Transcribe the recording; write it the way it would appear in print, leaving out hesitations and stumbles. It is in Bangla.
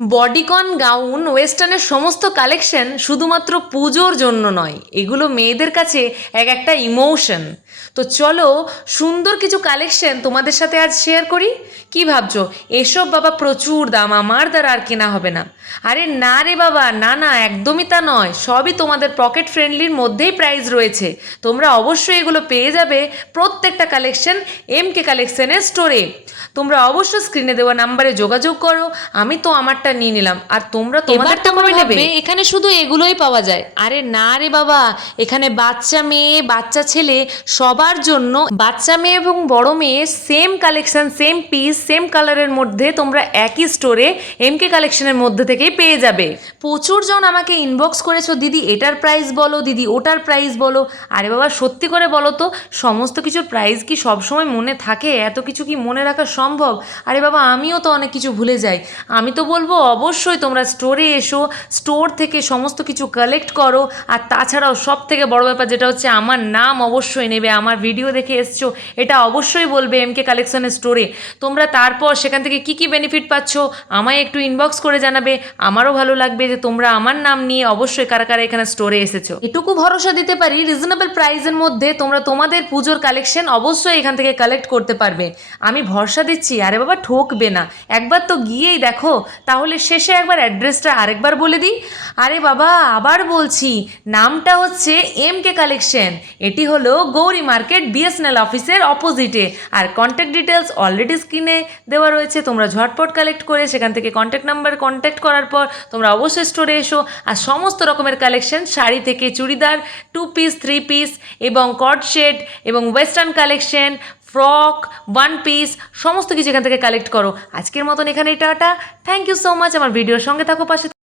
বডিকন গাউন ওয়েস্টার্নের সমস্ত কালেকশন শুধুমাত্র পুজোর জন্য নয়, এগুলো মেয়েদের কাছে এক একটা ইমোশন। তো চলো সুন্দর কিছু কালেকশন তোমাদের সাথে আজ শেয়ার করি। কি ভাবছো এসব বাবা প্রচুর দাম, আমার দ্বারা আর কেনা হবে না? আরে না রে বাবা, না না, একদমই তা নয়। সবই তোমাদের পকেট ফ্রেন্ডলির মধ্যেই প্রাইস রয়েছে। তোমরা অবশ্যই এগুলো পেয়ে যাবে প্রত্যেকটা কালেকশন এমকে কালেকশনের স্টোরে। তোমরা অবশ্যই স্ক্রিনে দেওয়া নাম্বারে যোগাযোগ করো। আমি তো আমারটা নিয়ে নিলাম, আর তোমরা তোমাদেরটা কবে নেবে? এখানে শুধু এগুলোই পাওয়া যায়। আরে না রে বাবা, এখানে বাচ্চা মেয়ে বাচ্চা ছেলে সবার জন্য, বাচ্চা মেয়ে এবং বড় মেয়ে same collection, same piece, same কালারের মধ্যে তোমরা একই স্টোরে এমকে কালেকশনের মধ্যে থেকেই পেয়ে যাবে। প্রচুর জন আমাকে ইনবক্স করেছো, দিদি এটার প্রাইস বলো, দিদি ওটার প্রাইস বলো। আরে বাবা সত্যি করে বলো তো, সমস্ত কিছুর প্রাইস কি সবসময় মনে থাকে? এত কিছু কি মনে রাখা সম্ভব? আরে বাবা আমিও তো অনেক কিছু ভুলে যাই। আমি তো বলবো অবশ্যই তোমরা স্টোরে এসো, স্টোর থেকে সমস্ত কিছু কালেক্ট করো। আর তাছাড়াও সব থেকে বড় ব্যাপার যেটা হচ্ছে, আমার নাম অবশ্যই নেবে। আমার ভিডিও দেখে এসছো এটা অবশ্যই বলবে এমকে কালেকশনের স্টোরে। তোমরা তারপর সেখান থেকে কি কি বেনিফিট পাচ্ছ আমায় একটু ইনবক্স করে জানাবে। আমারও ভালো লাগবে যে তোমরা আমার নাম নিয়ে অবশ্যই কারা কারা এখানে স্টোরে এসেছো। এটুকু ভরসা দিতে পারি, রিজনেবল প্রাইসের মধ্যে তোমরা তোমাদের পুজোর কালেকশন অবশ্যই এখান থেকে কালেক্ট করতে পারবে। আমি ভরসা দিচ্ছি, আরে বাবা ঠকবে না। একবার তো গিয়েই দেখো। তাহলে শেষে একবার অ্যাড্রেসটা আরেকবার বলে দিই। আরে বাবা আবার বলছি, নামটা হচ্ছে এমকে কালেকশন। এটি হলো গৌরী মার্কেট বিএসএনএল অফিসের অপোজিটে। আর কন্ট্যাক্ট ডিটেলস অলরেডি স্ক্রিনে দেওয়া রয়েছে। তোমরা ঝটপট কালেক্ট করে সেখান থেকে কন্ট্যাক্ট নাম্বার কন্ট্যাক্ট করার পর তোমরা অবশ্যই স্টোরে এসো। আর সমস্ত রকমের কালেকশন, শাড়ি থেকে চুড়িদার, 2 পিস 3 পিস এবং কট সেট এবং ওয়েস্টার্ন কালেকশন, ফ্রক, 1 পিস, সমস্ত কিছু এখান থেকে কালেক্ট করো। আজকের মতন এখানেই tata. Thank you so much. আমার ভিডিওর সঙ্গে থাকো, পাশে